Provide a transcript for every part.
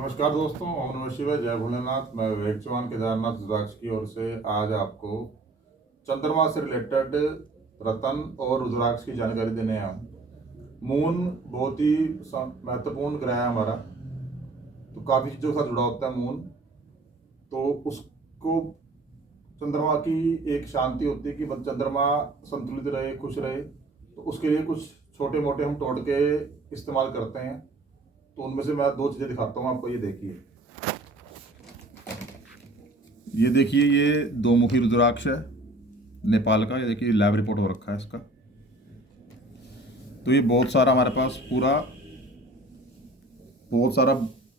नमस्कार दोस्तों, ओम नमः शिवाय, जय भोलेनाथ। मैं विवेक चौहान केदारनाथ रुद्राक्ष की ओर से आज आपको चंद्रमा से रिलेटेड रतन और रुद्राक्ष की जानकारी देने आया हूँ। मून बहुत ही महत्वपूर्ण ग्रह है हमारा, तो काफ़ी चीज़ों के साथ जुड़ा होता है मून। तो उसको चंद्रमा की एक शांति होती है कि चंद्रमा संतुलित रहे, खुश रहे। तो उसके लिए कुछ छोटे मोटे हम टोटके इस्तेमाल करते हैं। तो उनमें से मैं दो चीज़ें दिखाता हूँ आपको। ये देखिए, ये दो मुखी रुद्राक्ष है नेपाल का। ये देखिए, लैब रिपोर्ट हो रखा है इसका। तो ये बहुत सारा हमारे पास बहुत सारा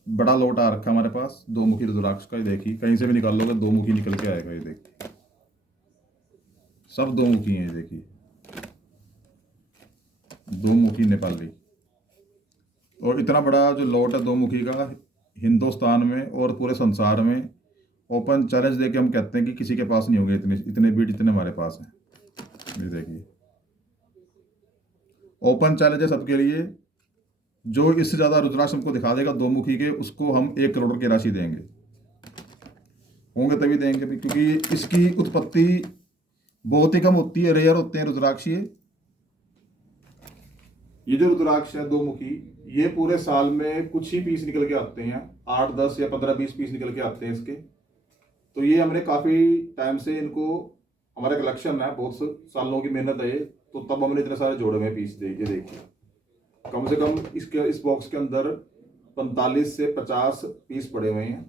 बड़ा लोट आ रखा है हमारे पास दो मुखी रुद्राक्ष का। ये देखिए, कहीं से भी निकाल लोगे दो मुखी निकल के आएगा। ये देखिए, सब दो मुखी हैं। ये देखिए, दो मुखी नेपाली। और इतना बड़ा जो लोट है दो मुखी का, हिंदुस्तान में और पूरे संसार में ओपन चैलेंज देके हम कहते हैं कि किसी के पास नहीं होंगे इतने इतने बीट इतने हमारे पास हैं। ये देखिए, ओपन चैलेंज है सबके लिए। जो इससे ज़्यादा रुद्राक्ष हमको दिखा देगा दो मुखी के, उसको हम 1 करोड़ की राशि देंगे। होंगे तभी देंगे भी, क्योंकि इसकी उत्पत्ति बहुत ही कम होती है, रेयर होते हैं रुद्राक्ष। ये जो रुद्राक्ष है दो मुखी, ये पूरे साल में कुछ ही पीस निकल के आते हैं। 8 10 या 15 20 पीस निकल के आते हैं इसके। तो ये हमने काफ़ी टाइम से इनको, हमारा कलेक्शन है, बहुत सालों की मेहनत है ये। तो तब हमने इतने सारे जोड़े हुए पीस ये देखिए, कम से कम इस बॉक्स के अंदर 45 से 50 पीस पड़े हुए हैं।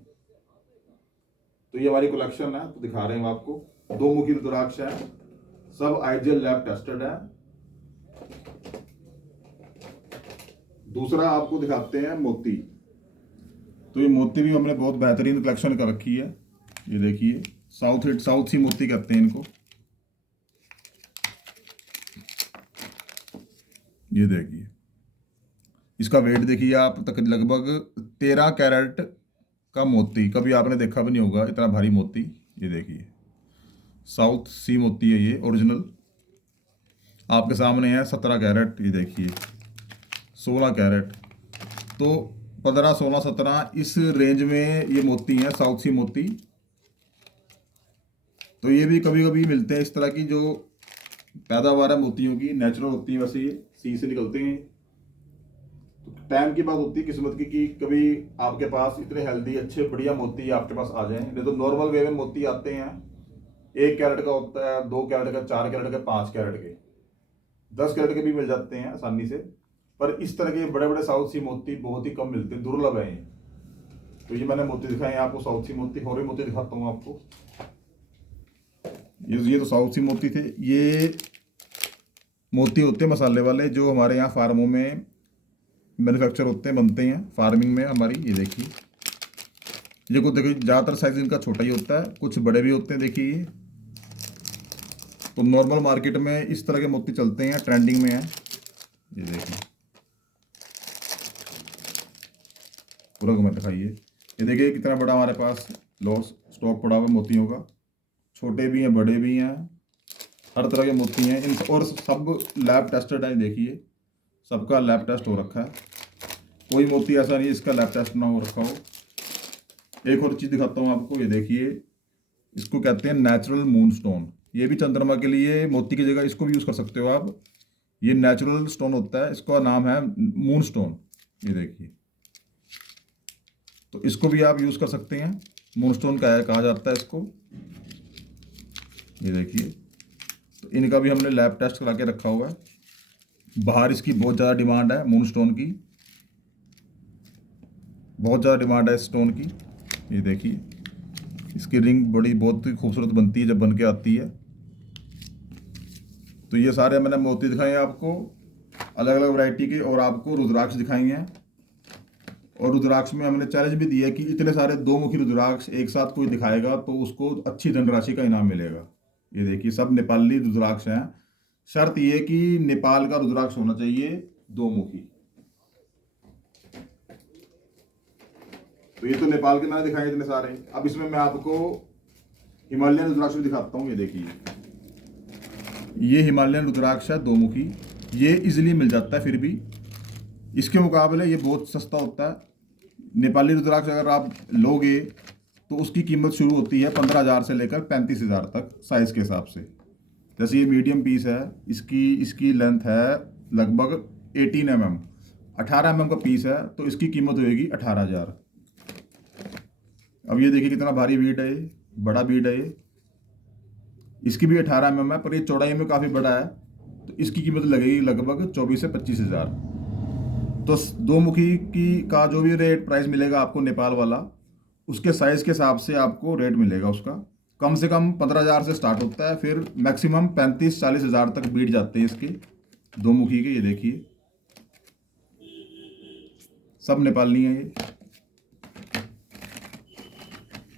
तो ये हमारी कलेक्शन है, तो दिखा रहे हैं आपको। दो मुखी रुद्राक्ष है, सब आईजीएल लैब टेस्टेड है। दूसरा आपको दिखाते हैं मोती। तो ये मोती भी हमने बहुत बेहतरीन कलेक्शन कर रखी है। ये देखिए, साउथ सी मोती कहते हैं इनको। ये देखिए, इसका वेट देखिए आप, तक लगभग 13 कैरेट का मोती। कभी आपने देखा भी नहीं होगा इतना भारी मोती। ये देखिए, साउथ सी मोती है ये, ओरिजिनल आपके सामने है। 17 कैरेट, ये देखिए 16 कैरेट। तो 15 16 17 इस रेंज में ये मोती हैं, साउथ सी मोती। तो ये भी कभी कभी मिलते हैं इस तरह की, जो पैदावार है मोतियों की नेचुरल होती है। वैसे ये सी से निकलते हैं। तो टाइम की बात होती है, किस्मत की, कि कभी आपके पास इतने हेल्दी अच्छे बढ़िया मोती आपके पास आ जाएं। नहीं तो नॉर्मल वे में मोती आते हैं 1 कैरेट का होता है, 2 कैरेट का, 4 कैरेट का, 5 कैरेट के, 10 कैरेट के भी मिल जाते हैं आसानी से। पर इस तरह के बड़े बड़े साउथ सी मोती बहुत ही कम मिलते हैं, दुर्लभ है ये। तो ये मैंने मोती दिखाए आपको, साउथ सी मोती। और भी मोती दिखाता हूँ आपको। ये तो साउथ सी मोती थे। ये मोती होते हैं मसाले वाले, जो हमारे यहाँ फार्मों में मैन्युफैक्चर होते हैं, बनते हैं फार्मिंग में हमारी। ये देखिए, ये को देखिए, ज़्यादातर साइज इनका छोटा ही होता है, कुछ बड़े भी होते हैं। देखिए ये तो नॉर्मल मार्केट में इस तरह के मोती चलते हैं, ट्रेंडिंग में है। ये देखिए, पूरा घुमा दिखाइए। ये देखिए कितना बड़ा हमारे पास लॉस स्टॉक पड़ा हुआ मोतियों का। छोटे भी हैं, बड़े भी हैं, हर तरह के मोती हैं इन। और सब लैब टेस्टेड है। देखिए, सबका लैब टेस्ट हो रखा है। कोई मोती ऐसा नहीं इसका लैब टेस्ट ना हो रखा हो। एक और चीज़ दिखाता हूँ आपको। ये देखिए, इसको कहते हैं नेचुरल मून स्टोन। ये भी चंद्रमा के लिए मोती की जगह इसको भी यूज़ कर सकते हो आप। ये नेचुरल स्टोन होता है, इसका नाम है मून स्टोन। ये देखिए, तो इसको भी आप यूज़ कर सकते हैं। मून स्टोन कहा जाता है इसको। ये देखिए, तो इनका भी हमने लैब टेस्ट करा के रखा हुआ है। बाहर इसकी बहुत ज़्यादा डिमांड है, मून स्टोन की बहुत ज़्यादा डिमांड है इस स्टोन की। ये देखिए, इसकी रिंग बड़ी बहुत ही खूबसूरत बनती है जब बन के आती है। तो ये सारे मैंने मोती दिखाए आपको, अलग अलग वैरायटी के। और आपको रुद्राक्ष दिखाएंगे हैं। और रुद्राक्ष में हमने चैलेंज भी दिया है कि इतने सारे दो मुखी रुद्राक्ष एक साथ कोई दिखाएगा तो उसको अच्छी धनराशि का इनाम मिलेगा। ये देखिए, सब नेपाली रुद्राक्ष हैं। शर्त ये कि नेपाल का रुद्राक्ष होना चाहिए दो मुखी। तो ये तो नेपाल के मैंने दिखाए इतने सारे। अब इसमें मैं आपको हिमालयन रुद्राक्ष भी दिखाता हूँ। ये देखिए, ये हिमालयन रुद्राक्ष है दो मुखी। ये इजीली मिल जाता है, फिर भी इसके मुकाबले ये बहुत सस्ता होता है। नेपाली रुद्राक्ष अगर आप लोगे तो उसकी कीमत शुरू होती है 15,000 से लेकर 35,000 तक साइज़ के हिसाब से। जैसे ये मीडियम पीस है, इसकी इसकी लेंथ है लगभग 18 mm, 18 mm का पीस है, तो इसकी कीमत होगी 18,000। अब ये देखिए कितना भारी बीट है, ये बड़ा बीट है ये। इसकी भी 18 mm है, पर ये चौड़ाई में काफ़ी बड़ा है, तो इसकी कीमत लगेगी लगभग 24 से 25,000। तो दो मुखी की का जो भी रेट प्राइस मिलेगा आपको नेपाल वाला, उसके साइज़ के हिसाब से आपको रेट मिलेगा उसका। कम से कम 15,000 से स्टार्ट होता है, फिर मैक्सिमम 35-40,000 तक बीट जाते हैं इसके दो मुखी के। ये देखिए सब नेपाली हैं ये।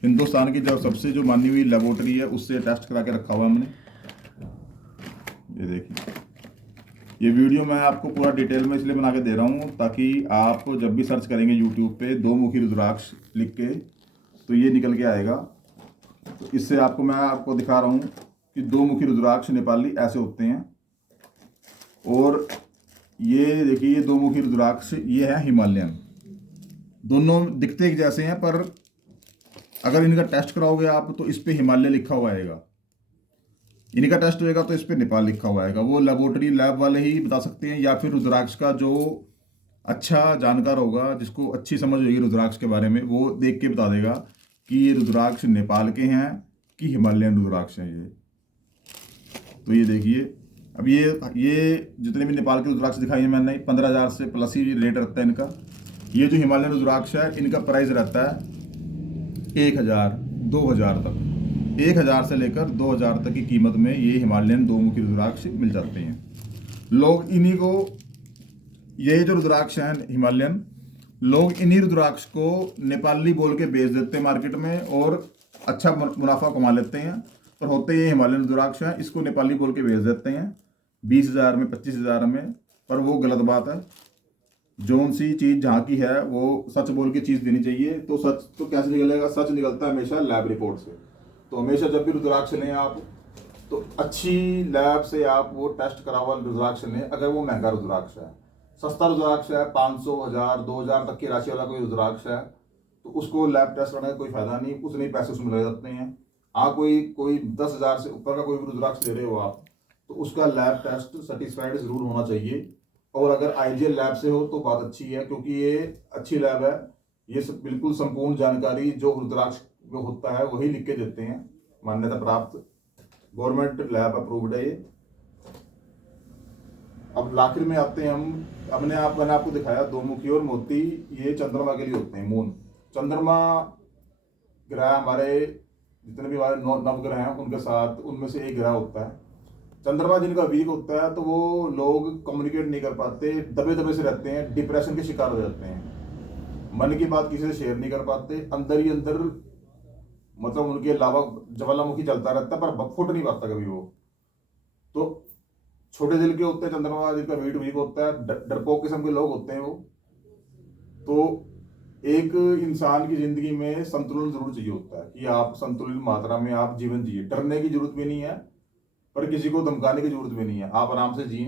हिंदुस्तान की जो सबसे जो मानी हुई लेबोरेटरी है उससे टेस्ट करा के रखा हुआ हमने। ये देखिए, ये वीडियो मैं आपको पूरा डिटेल में इसलिए बना के दे रहा हूँ ताकि आप जब भी सर्च करेंगे यूट्यूब पे दो मुखी रुद्राक्ष लिख के तो ये निकल के आएगा। तो इससे आपको मैं आपको दिखा रहा हूँ कि दो मुखी रुद्राक्ष नेपाली ऐसे होते हैं। और ये देखिए, ये दो मुखी रुद्राक्ष ये है हिमालयन। दोनों दिखते एक जैसे हैं, पर अगर इनका टेस्ट कराओगे आप तो इस पे हिमालय लिखा हुआ आएगा, इनका टेस्ट होएगा तो इस पे नेपाल लिखा हुआ आएगा। वो लेबोरेटरी लैब वाले ही बता सकते हैं, या फिर रुद्राक्ष का जो अच्छा जानकार होगा, जिसको अच्छी समझ होगी रुद्राक्ष के बारे में, वो देख के बता देगा कि ये रुद्राक्ष नेपाल के हैं कि हिमालयन रुद्राक्ष हैं ये। तो ये देखिए, अब ये जितने भी नेपाल के रुद्राक्ष दिखाई है मैंने, 15,000 से प्लस ही रेट रहता है इनका। ये जो हिमालयन रुद्राक्ष है इनका प्राइस रहता है 1,000, 2,000 तक। 1,000 से लेकर 2,000 तक की कीमत में ये हिमालयन दो मुखी रुद्राक्ष मिल जाते हैं। लोग इन्हीं को, ये जो रुद्राक्ष हैं हिमालयन, लोग इन्हीं रुद्राक्ष को नेपाली बोल के बेच देते हैं मार्केट में और अच्छा मुनाफा कमा लेते हैं। पर होते ये हिमालयन रुद्राक्ष हैं, इसको नेपाली बोल के बेच देते हैं 20,000 में, 25,000 में। पर वो गलत बात है। जौन सी चीज़ जहाँ की है वो सच बोल के चीज़ देनी चाहिए। तो सच तो कैसे निकलेगा? सच निकलता है हमेशा लैब रिपोर्ट से। तो हमेशा जब भी रुद्राक्ष लें आप तो अच्छी लैब से आप वो टेस्ट करा हुआ रुद्राक्ष लें। अगर वो महंगा रुद्राक्ष है, सस्ता रुद्राक्ष है, 500, 1,000, 2,000 तक की राशि वाला कोई रुद्राक्ष है, तो उसको लैब टेस्ट करने का कोई फायदा नहीं, उतने पैसे उसमें लग जाते हैं। हाँ, कोई 10,000 से ऊपर का कोई भी रुद्राक्ष ले रहे हो आप, तो उसका लैब टेस्ट सर्टिफाइड जरूर होना चाहिए। और अगर आईजीएल लैब से हो तो बात अच्छी है, क्योंकि ये अच्छी लैब है। ये बिल्कुल संपूर्ण जानकारी जो रुद्राक्ष में होता है वही लिख के देते हैं, मान्यता प्राप्त गवर्नमेंट लैब अप्रूव्ड है ये। अब आखिर में आते हैं हम। मैंने आपको दिखाया दो मुखी और मोती, ये चंद्रमा के लिए होते हैं, मून। चंद्रमा ग्रह हमारे जितने भी हमारे नवग्रह हैं उनके साथ, उनमें से एक ग्रह होता है। चंद्रमा जिनका वीक होता है तो वो लोग कम्युनिकेट नहीं कर पाते, दबे दबे से रहते हैं, डिप्रेशन के शिकार हो जाते हैं, मन की बात किसी से शेयर नहीं कर पाते, अंदर ही अंदर मतलब उनके अलावा ज्वालामुखी चलता रहता है पर फुट नहीं पाता कभी वो। तो छोटे दिल के होते हैं चंद्रमा जिनका वेट वीक होता है, डरपोक किस्म के लोग होते हैं वो। तो एक इंसान की जिंदगी में संतुलन जरूर चाहिए होता है कि आप संतुलित मात्रा में आप जीवन जिए। डरने की जरूरत भी नहीं है पर किसी को धमकाने की जरूरत भी नहीं है, आप आराम से जिए।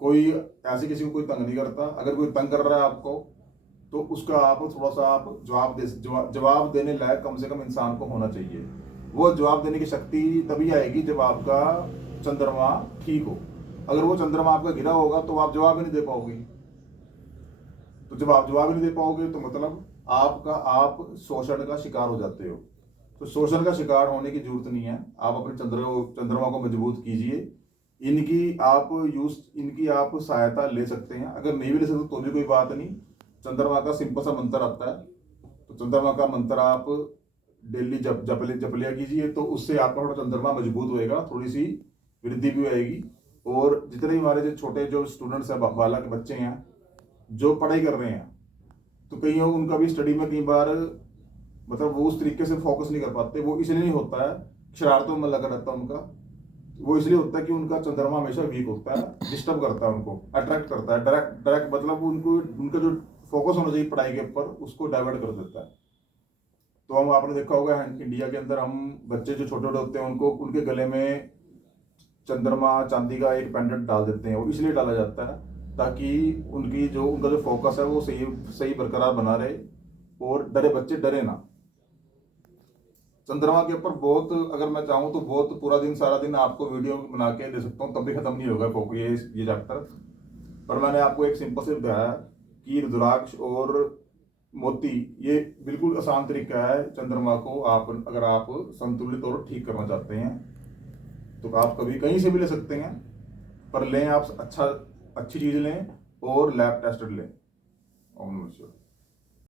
कोई ऐसे किसी को कोई तंग नहीं करता। अगर कोई तंग कर रहा है आपको तो उसका आप थोड़ा सा आप जवाब देने लायक कम से कम इंसान को होना चाहिए। वो जवाब देने की शक्ति तभी आएगी जब आपका चंद्रमा ठीक हो। अगर वो चंद्रमा आपका गिरा होगा तो आप जवाब ही नहीं दे पाओगे। तो जब आप जवाब ही नहीं दे पाओगे तो मतलब आप शोषण का शिकार हो जाते हो। तो शोषण का शिकार होने की जरूरत नहीं है। आप अपने चंद्रमा को मजबूत कीजिए। इनकी आप सहायता ले सकते हैं। अगर नहीं भी ले सकते तो भी कोई बात नहीं। चंद्रमा का सिंपल सा मंत्र आता है, तो चंद्रमा का मंत्र आप डेली जप लिया कीजिए, तो उससे आपका थोड़ा चंद्रमा मजबूत होएगा, थोड़ी सी वृद्धि भी आएगी। और जितने भी हमारे जो छोटे जो स्टूडेंट्स हैं, बालक बच्चे हैं जो पढ़ाई कर रहे हैं, तो कई उनका भी स्टडी में कई बार मतलब वो उस तरीके से फोकस नहीं कर पाते। वो इसलिए नहीं होता है, शरारतों में लगा रहता है उनका। वो इसलिए होता है कि उनका चंद्रमा हमेशा वीक होता है, डिस्टर्ब करता है उनको, अट्रैक्ट करता है, डायरेक्ट मतलब उनका जो फोकस होना चाहिए पढ़ाई के ऊपर उसको डाइवर्ट कर देता है। तो आपने देखा होगा इंडिया के अंदर हम बच्चे जो छोटे छोटे होते हैं उनको उनके गले में चंद्रमा चांदी का एक पेंडेंट डाल देते हैं। वो इसलिए डाला जाता है ताकि उनका जो फोकस है वो सही बरकरार बना रहे और डरे बच्चे डरे ना। चंद्रमा के ऊपर बहुत, अगर मैं चाहूँ तो बहुत पूरा दिन सारा दिन आपको वीडियो बना के दे सकता हूँ, तब भी खत्म नहीं होगा ये चैप्टर। पर मैंने आपको एक सिंपल से बताया कि रुद्राक्ष और मोती ये बिल्कुल आसान तरीका है चंद्रमा को आप अगर आप संतुलित और ठीक करना चाहते हैं तो आप कभी कहीं से भी ले सकते हैं, पर लें आप अच्छी चीज़ लें और लैब टेस्टेड लें। ओम नमः शिवाय।